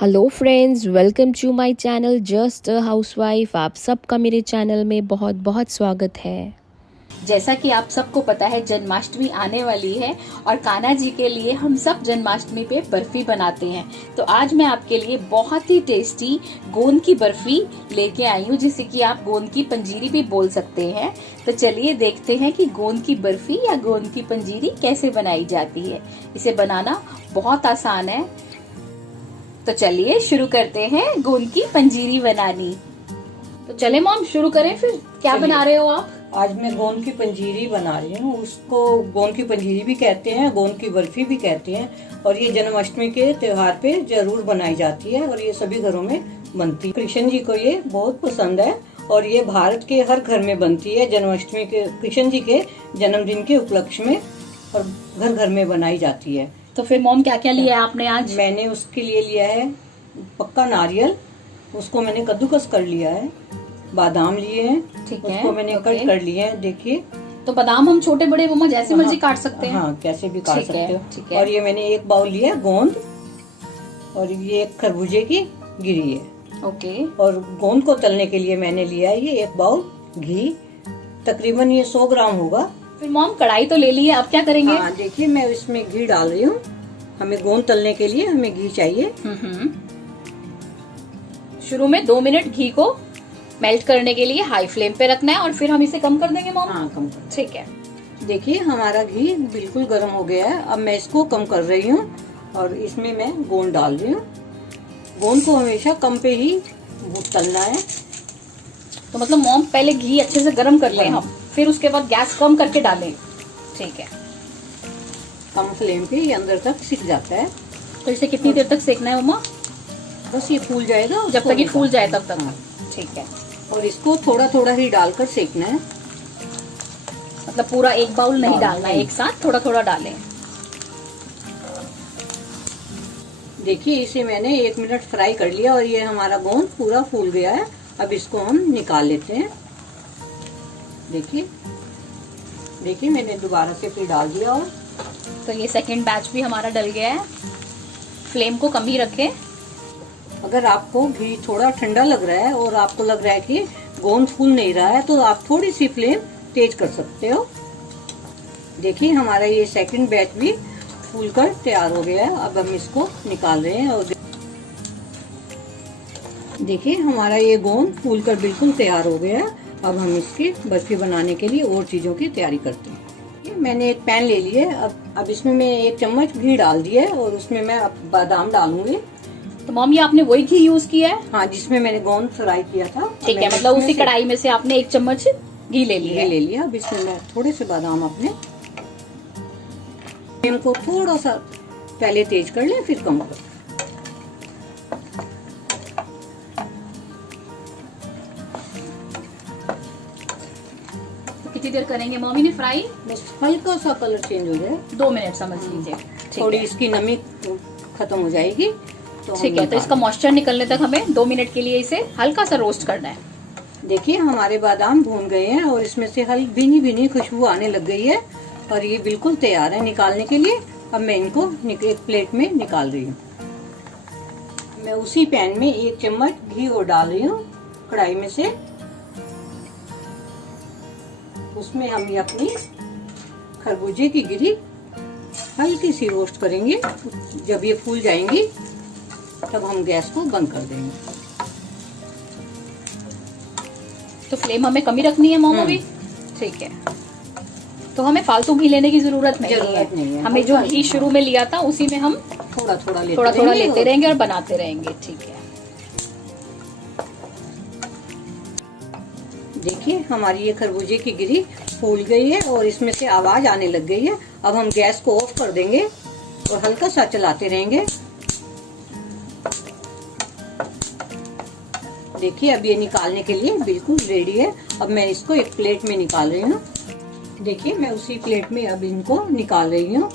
Hello friends, welcome to my channel just a housewife. आप सबका मेरे चैनल में बहुत बहुत स्वागत है। जैसा कि आप सबको पता है, जन्माष्टमी आने वाली है और कान्हा जी के लिए हम सब जन्माष्टमी पे बर्फी बनाते हैं। तो आज मैं आपके लिए बहुत ही टेस्टी गोंद की बर्फी लेके आई हूँ, जिसे कि आप गोंद की पंजीरी भी बोल सकते हैं। तो चलिए देखते हैं कि गोंद की बर्फी या गोंद की पंजीरी कैसे बनाई जाती है। इसे बनाना बहुत आसान है। तो चलिए शुरू करते हैं गोंद की पंजीरी बनानी। तो चले मॉम शुरू करें फिर। क्या बना रहे हो आप? आज मैं गोंद की पंजीरी बना रही हूँ। उसको गोंद की पंजीरी भी कहते हैं, गोंद की बर्फी भी कहते हैं। और ये जन्माष्टमी के त्योहार पे जरूर बनाई जाती है और ये सभी घरों में बनती है। कृष्ण जी को ये बहुत पसंद है और ये भारत के हर घर में बनती है। जन्माष्टमी के कृष्ण जी के जन्मदिन के उपलक्ष्य में और घर घर में बनाई जाती है। तो फिर मॉम क्या क्या लिया है आपने आज? मैंने उसके लिए लिया है पक्का नारियल, उसको मैंने कद्दूकस कर लिया है। बादाम लिए हैं, ठीक है, उसको मैंने कट कर लिए हैं। देखिए, तो बादाम हम छोटे बड़े मम्मा जैसे मर्जी काट सकते हैं। हाँ, कैसे भी काट सकते हो। ठीक है। और ये मैंने एक बाउल लिया गोंद और ये एक खरबूजे की गिरी है। ओके। और गोंद को तलने के लिए मैंने लिया है ये एक बाउल घी, तकरीबन ये 100 ग्राम होगा। फिर मॉम कढ़ाई तो ले ली है, अब क्या करेंगे? हाँ, देखिए मैं इसमें घी डाल रही हूँ। हमें गोंद तलने के लिए हमें घी चाहिए। शुरू में 2 मिनट घी को मेल्ट करने के लिए हाई फ्लेम पे रखना है और फिर हम इसे कम कर देंगे मॉम। हाँ, कम कर। ठीक है। देखिए हमारा घी बिल्कुल गर्म हो गया है। अब मैं इसको कम कर रही हूँ और इसमें मैं गोंद डाल रही हूँ। गोंद को हमेशा कम पे ही तलना है। तो मतलब मॉम पहले घी अच्छे से गर्म कर लें हम, फिर उसके बाद गैस कम करके डालें। ठीक है। कम फ्लेम पे ये अंदर तक सिक जाता है। तो इसे कितनी देर तक सेकना है मम्मा? बस ये फूल जाएगा, जब तक ये फूल जाए तब तक। हाँ। ठीक है। और इसको थोड़ा थोड़ा ही डालकर सेकना है। मतलब पूरा एक बाउल नहीं डालना है, एक साथ थोड़ा थोड़ा डालें। देखिए इसे मैंने 1 मिनट फ्राई कर लिया और ये हमारा गोंद पूरा फूल गया है। अब इसको हम निकाल लेते हैं। देखिए देखिए मैंने दोबारा से फिर डाल दिया। और तो ये सेकंड बैच भी हमारा डल गया है। फ्लेम को कम ही रखें। अगर आपको घी थोड़ा ठंडा लग रहा है और आपको लग रहा है कि गोंद फूल नहीं रहा है, तो आप थोड़ी सी फ्लेम तेज कर सकते हो। देखिए हमारा ये सेकंड बैच भी फूलकर तैयार हो गया है। अब हम इसको निकाल रहे हैं। और देखिए हमारा ये गोंद फूलकर बिल्कुल तैयार हो गया है। अब हम इसकी बर्फी बनाने के लिए और चीजों की तैयारी करते हैं। मैंने एक पैन ले लिया है। अब इसमें मैं 1 चम्मच घी डाल दिया है और उसमें मैं अब बादाम डालूंगी। तो मॉम ये आपने वही घी यूज किया है? हाँ, जिसमें मैंने गोंद फ्राई किया था। ठीक है, मतलब उसी कढ़ाई में से आपने 1 चम्मच घी ले लिया। अब इसमें मैं थोड़े से बादाम अपने फ्लेम को थोड़ा सा पहले तेज कर लें, फिर कम कर। कितनी देर करेंगे मॉमी ने फ्राई? बस हल्का सा कलर चेंज हो जाए, 2 मिनट समझ लीजिए। थोड़ी इसकी नमी खत्म हो जाएगी। तो ठीक है, तो इसका मॉइस्चर निकलने तक हमें 2 मिनट के लिए इसे हल्का सा रोस्ट करना है। देखिए हमारे बादाम भून गए हैं और इसमें से हल्की भीनी भीनी खुशबू आने लग गई है और ये बिल्कुल तैयार है निकालने के लिए। अब मैं इनको एक प्लेट में निकाल रही हूँ। मैं उसी पैन में 1 चम्मच घी और डाल रही हूँ कढ़ाई में से। उसमें हम ये अपनी खरबूजे की गिरी हल्की सी रोस्ट करेंगे। जब ये फूल जाएंगी तब हम गैस को बंद कर देंगे। तो फ्लेम हमें कमी रखनी है मॉम अभी? ठीक है। तो हमें फालतू घी लेने की जरूरत नहीं है। हमें जो घी शुरू में लिया था उसी में हम थोड़ा थोड़ा लेते रहेंगे और बनाते रहेंगे। ठीक है। देखिए हमारी ये खरबूजे की गिरी फूल गई है और इसमें से आवाज आने लग गई है। अब हम गैस को ऑफ कर देंगे और हल्का सा चलाते रहेंगे। देखिए अब ये निकालने के लिए बिल्कुल रेडी है। अब मैं इसको एक प्लेट में निकाल रही हूँ। देखिए मैं उसी प्लेट में अब इनको निकाल रही हूँ।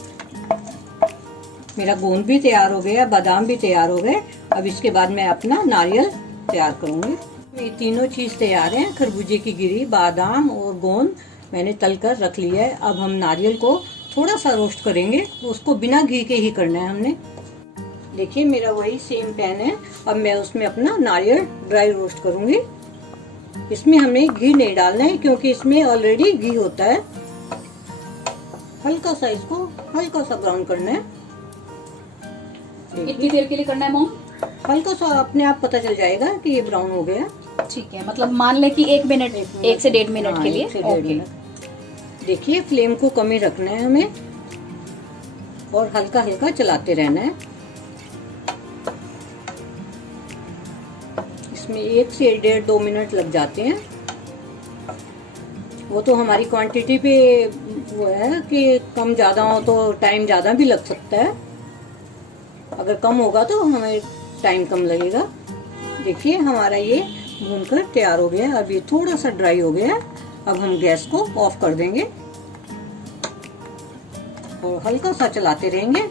मेरा गोंद भी तैयार हो गया, बादाम भी तैयार हो गए। अब इसके बाद मैं अपना नारियल तैयार करूंगी। ये तीनों चीज तैयार हैं, खरबूजे की गिरी, बादाम और गोंद मैंने तल कर रख लिया है। अब हम नारियल को थोड़ा सा रोस्ट करेंगे। उसको बिना घी के ही करना है हमने। देखिए मेरा वही सेम पैन है। अब मैं उसमें अपना नारियल ड्राई रोस्ट करूंगी। इसमें हमें घी नहीं डालना है क्योंकि इसमें ऑलरेडी घी होता है। हल्का सा इसको हल्का सा ब्राउन करना है। कितनी देर के लिए करना है मॉम? हल्का सा अपने आप पता चल जाएगा कि ये ब्राउन हो गया। ठीक है, मतलब मान ले कि 1 मिनट, 1 से 1.5 मिनट के लिए। 1 से 1.5 मिनट। देखिए फ्लेम को कम ही रखना है हमें और हल्का हल्का चलाते रहना है। इसमें 1 से 1.5-2 मिनट लग जाते हैं। वो तो हमारी क्वांटिटी पे वो है कि कम ज्यादा हो तो टाइम ज्यादा भी लग सकता है। अगर कम होगा तो हमें टाइम कम लगेगा। देखिए हमारा ये भूनकर तैयार हो गया है। अब ये थोड़ा सा ड्राई हो गया है। अब हम गैस को ऑफ कर देंगे और हल्का सा चलाते रहेंगे।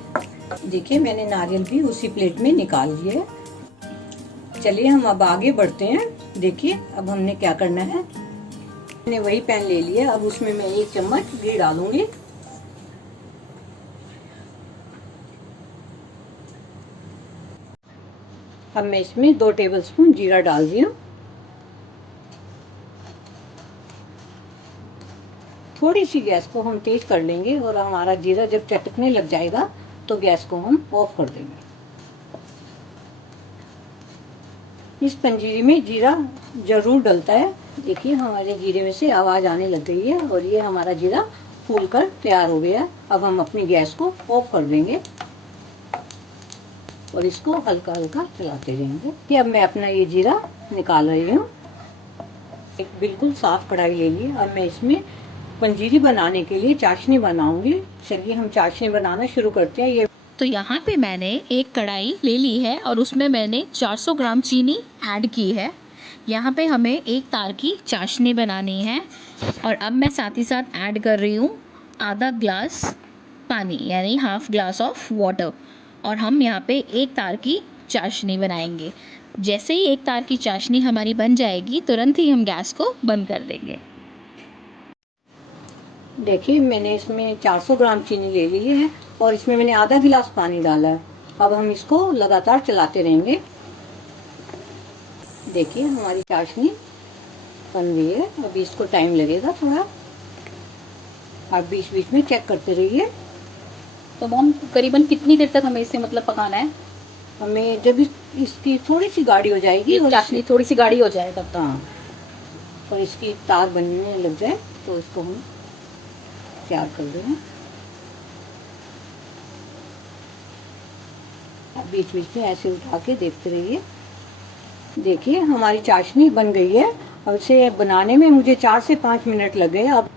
देखिए मैंने नारियल भी उसी प्लेट में निकाल लिया है। चलिए हम अब आगे बढ़ते हैं। देखिए अब हमने क्या करना है। मैंने वही पैन ले लिया। अब उसमें मैं 1 चम्मच घी डालूंगी। अब मैं इसमें 2 टेबलस्पून जीरा डाल दिया। थोड़ी सी गैस को हम तेज कर लेंगे और हमारा जीरा जब चटकने लग जाएगा तो गैस को हम ऑफ कर देंगे। इस पंजीरी में जीरा जरूर डलता है। देखिए हमारे जीरे में से आवाज आने लग गई है और ये हमारा जीरा फूल कर तैयार हो गया। अब हम अपनी गैस को ऑफ कर देंगे और इसको हल्का हल्का चलाते रहेंगे। कि अब मैं अपना ये जीरा निकाल रही हूँ। एक बिल्कुल साफ कढ़ाई ले ली। अब मैं इसमें पंजीरी बनाने के लिए चाशनी बनाऊंगी। चलिए हम चाशनी बनाना शुरू करते हैं। ये तो यहाँ पे मैंने एक कढ़ाई ले ली है और उसमें मैंने 400 ग्राम चीनी ऐड की है। यहाँ पे हमें 1 तार की चाशनी बनानी है और अब मैं साथ ही साथ ऐड कर रही हूँ आधा ग्लास पानी, यानी हाफ ग्लास ऑफ वाटर। और हम यहाँ पे 1 तार की चाशनी बनाएंगे। जैसे ही 1 तार की चाशनी हमारी बन जाएगी तुरंत ही हम गैस को बंद कर देंगे। देखिए मैंने इसमें 400 ग्राम चीनी ले ली है और इसमें मैंने आधा गिलास पानी डाला है। अब हम इसको लगातार चलाते रहेंगे। देखिए हमारी चाशनी बन गई है। अभी इसको टाइम लगेगा थोड़ा। आप बीच बीच में चेक करते रहिए। तो मॉम करीबन कितनी देर तक हमें इसे मतलब पकाना है? हमें जब इसकी थोड़ी सी गाढ़ी हो जाएगी और चाशनी थोड़ी सी गाढ़ी हो जाए तब तक। हाँ और इसकी तार बनने लग जाए तो इसको हम तैयार कर देंगे। आप बीच बीच में ऐसे उठा के देखते रहिए। देखिए हमारी चाशनी बन गई है और इसे बनाने में मुझे 4 से 5 मिनट लग गए। अब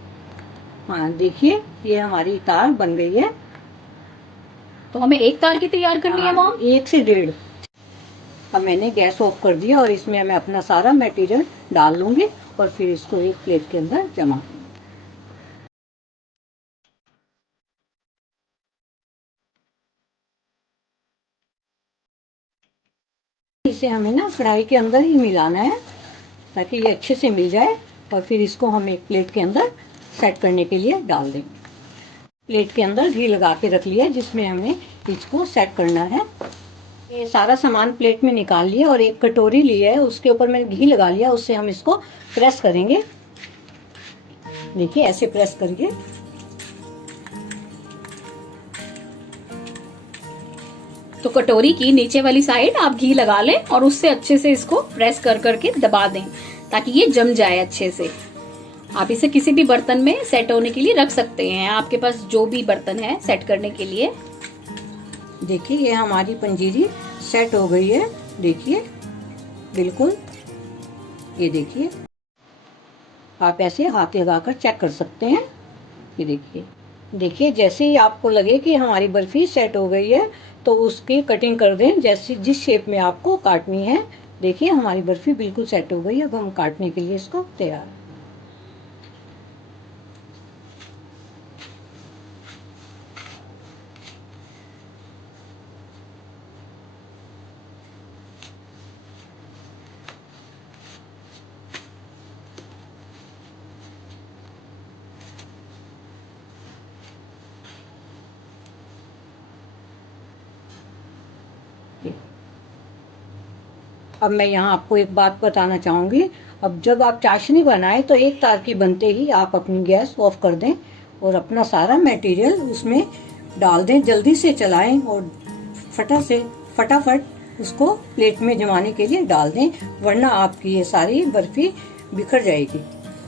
हाँ देखिए ये हमारी तार बन गई है। तो हमें 1 तार की तैयार करनी है मॉम? 1 से 1.5। अब मैंने गैस ऑफ कर दिया और इसमें मैं अपना सारा मटेरियल डाल लूंगी और फिर इसको एक प्लेट के अंदर जमा। इसे हमें ना कढ़ाई के अंदर ही मिलाना है ताकि ये अच्छे से मिल जाए और फिर इसको हम एक प्लेट के अंदर सेट करने के लिए डाल देंगे। प्लेट के अंदर घी लगा के रख लिया जिसमें हमें इसको सेट करना है। ये सारा सामान प्लेट में निकाल लिया और एक कटोरी ली है उसके ऊपर मैंने घी लगा लिया। उससे हम इसको प्रेस करेंगे। देखिए ऐसे प्रेस करिए। तो कटोरी की नीचे वाली साइड आप घी लगा लें और उससे अच्छे से इसको प्रेस कर करके दबा दें ताकि ये जम जाए अच्छे से। आप इसे किसी भी बर्तन में सेट होने के लिए रख सकते हैं, आपके पास जो भी बर्तन है सेट करने के लिए। देखिए ये हमारी पंजीरी सेट हो गई है। देखिए बिल्कुल, ये देखिए आप ऐसे हाथ लगाकर चेक कर सकते हैं। ये देखिए, देखिए जैसे ही आपको लगे कि हमारी बर्फी सेट हो गई है तो उसकी कटिंग कर दें जैसे जिस शेप में आपको काटनी है। देखिए हमारी बर्फी बिल्कुल सेट हो गई। अब हम काटने के लिए इसको तैयार हैं। अब मैं यहाँ आपको एक बात बताना चाहूँगी। अब जब आप चाशनी बनाएं तो एक तार की बनते ही आप अपनी गैस ऑफ कर दें और अपना सारा मटेरियल उसमें डाल दें। जल्दी से चलाएं और फटाफट उसको प्लेट में जमाने के लिए डाल दें, वरना आपकी ये सारी बर्फी बिखर जाएगी।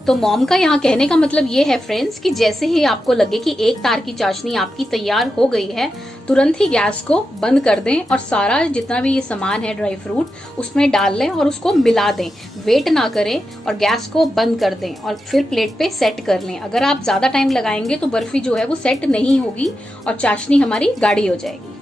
तो मॉम का यहाँ कहने का मतलब ये है फ्रेंड्स कि जैसे ही आपको लगे कि एक तार की चाशनी आपकी तैयार हो गई है, तुरंत ही गैस को बंद कर दें और सारा जितना भी ये सामान है ड्राई फ्रूट उसमें डाल लें और उसको मिला दें। वेट ना करें और गैस को बंद कर दें और फिर प्लेट पे सेट कर लें। अगर आप ज्यादा टाइम लगाएंगे तो बर्फी जो है वो सेट नहीं होगी और चाशनी हमारी गाढ़ी हो जाएगी।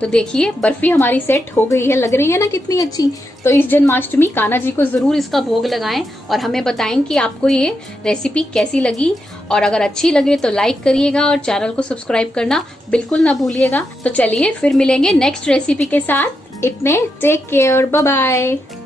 तो देखिए बर्फी हमारी सेट हो गई है, लग रही है ना कितनी अच्छी। तो इस जन्माष्टमी कान्हा जी को जरूर इसका भोग लगाएं और हमें बताएं कि आपको ये रेसिपी कैसी लगी। और अगर अच्छी लगे तो लाइक करिएगा और चैनल को सब्सक्राइब करना बिल्कुल ना भूलिएगा। तो चलिए फिर मिलेंगे नेक्स्ट रेसिपी के साथ। इतने टेक केयर, बाय बाय।